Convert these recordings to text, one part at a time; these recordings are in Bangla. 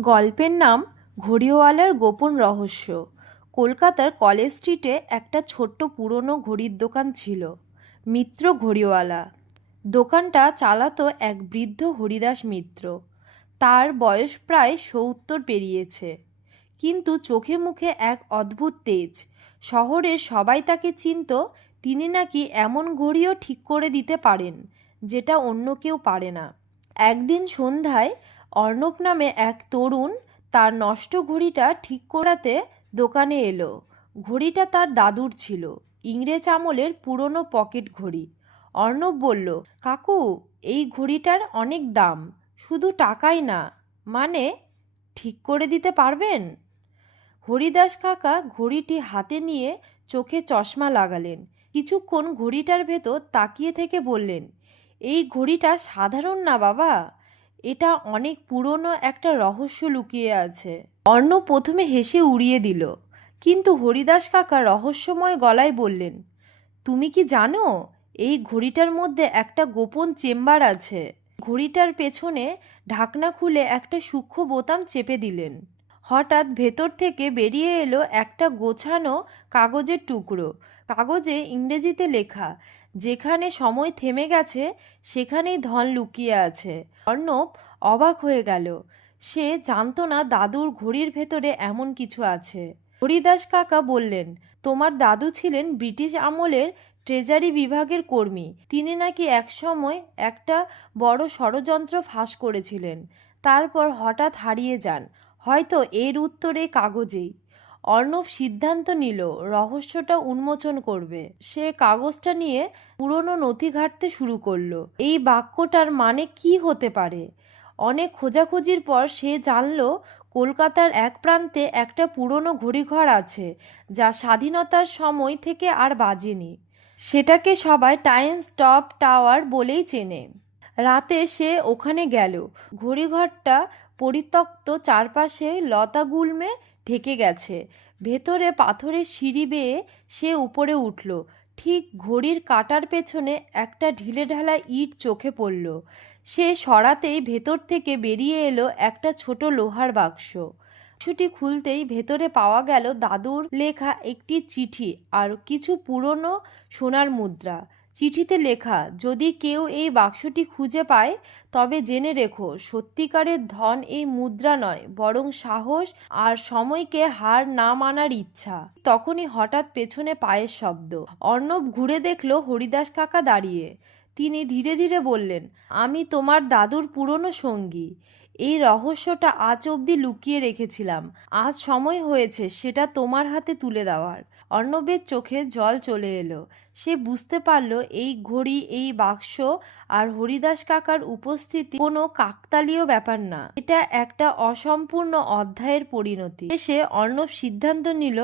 গল্পের নাম ঘড়িওয়ালার গোপন রহস্য। কলকাতার কলেজ স্ট্রিটে একটা ছোট্ট পুরনো ঘড়ির দোকান ছিল। মিত্র ঘড়িওয়ালা। দোকানটা চালাতো এক বৃদ্ধ হরিদাস মিত্র। তার বয়স প্রায় সত্তর পেরিয়েছে। কিন্তু চোখে মুখে এক অদ্ভুত তেজ। শহরের সবাই তাকে চিনত, তিনি নাকি এমন ঘড়িও ঠিক করে দিতে পারেন, যেটা অন্য কেউ পারে না। একদিন সন্ধ্যায় অর্ণব নামে এক তরুণ তার নষ্ট ঘড়িটা ঠিক করাতে দোকানে এলো। ঘড়িটা তার দাদুর ছিল, ইংরেজ আমলের পুরনো পকেট ঘড়ি। অর্ণব বলল, কাকু, এই ঘড়িটার অনেক দাম, শুধু টাকাই না মানে ঠিক করে দিতে পারবেন? হরিদাস কাকা ঘড়িটি হাতে নিয়ে চোখে চশমা লাগালেন। কিছুক্ষণ ঘড়িটার ভেতর তাকিয়ে থেকে বললেন, এই ঘড়িটা সাধারণ না বাবা এটা অনেক পুরনো একটা রহস্য লুকিয়ে আছে। অর্ণ প্রথমে হেসে উড়িয়ে দিল, কিন্তু হরিদাস কাকা রহস্যময় গলায় বললেন, তুমি কি জানো, এই ঘড়িটার মধ্যে একটা গোপন চেম্বার আছে। ঘড়িটার পেছনে ঢাকনা খুলে একটা সূক্ষ্ম বোতাম চেপে দিলেন। হঠাৎ ভেতর থেকে বেরিয়ে এলো একটা গোছানো কাগজের টুকরো। কাগজে ইংরেজিতে লেখা, যেখানে সময় থেমে গেছে, সেখানেই ধন লুকিয়ে আছে। অর্ণব অবাক হয়ে গেল। সে জানতো না দাদুর ঘড়ির ভেতরে এমন কিছু আছে। হরিদাস কাকা বললেন, তোমার দাদু ছিলেন ব্রিটিশ আমলের ট্রেজারি বিভাগের কর্মী। তিনি নাকি একসময় একটা বড় ষড়যন্ত্র ফাঁস করেছিলেন। তারপর হঠাৎ হারিয়ে যান। হয়তো এর উত্তরে কাগজেই। অর্ণব সিদ্ধান্ত নিল, রহস্যটা উন্মোচন করবে। সে কাগজটা নিয়ে পুরনো নথি ঘাঁটতে শুরু করল। এই বাক্যটার মানে কি হতে পারে? অনেক খোঁজাখুঁজির পর সে জানল, কলকাতার এক প্রান্তে একটা পুরনো ঘড়িঘর আছে, যা স্বাধীনতার সময় থেকে আর বাজেনি। সেটাকে সবাই টাইম স্টপ টাওয়ার বলেই চেনে। রাতে সে ওখানে গেল। ঘড়িঘরটা পরিত্যক্ত চারপাশে লতা গুল্মে ঢেকে গেছে। ভেতরে পাথরের সিঁড়ি বেয়ে সে উপরে উঠল। ঠিক ঘড়ির কাটার পেছনে একটা ঢিলেঢালা ইট চোখে পড়ল। সে সরাতেই ভেতর থেকে বেরিয়ে এলো একটা ছোট লোহার বাক্স। বাক্সটি খুলতেই ভেতরে পাওয়া গেল দাদুর লেখা একটি চিঠি আর কিছু পুরনো সোনার মুদ্রা। চিঠিতে লেখা, যদি কেউ এই বাক্সটি খুঁজে পায়, তবে জেনে রেখো, সত্যিকারের ধন এই মুদ্রা নয়, বরং সাহস আর সময়কে হার না মানার ইচ্ছা। তখনই হঠাৎ পেছনে পায়ের শব্দ। অর্ণব ঘুরে দেখল হরিদাস কাকা দাঁড়িয়ে। তিনি ধীরে ধীরে বললেন, আমি তোমার দাদুর পুরনো সঙ্গী। এই রহস্যটা আজ অবধি লুকিয়ে রেখেছিলাম। আজ সময় হয়েছে সেটা তোমার হাতে তুলে দেওয়ার। অর্ণবের চোখে জল চলে এলো। সে বুঝতে পারল এই ঘড়ি, এই বাক্স আর হরিদাস কাকার উপস্থিতি কোনো কাকতালীয় ব্যাপার না। এটা একটা অসম্পূর্ণ অধ্যায়ের পরিণতি। সে অর্ণব সিদ্ধান্ত নিল,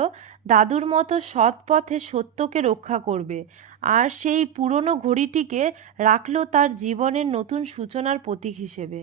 দাদুর মতো সৎ পথে সত্যকে রক্ষা করবে আর সেই পুরনো ঘড়িটিকে রাখল তার জীবনের নতুন সূচনার প্রতীক হিসেবে।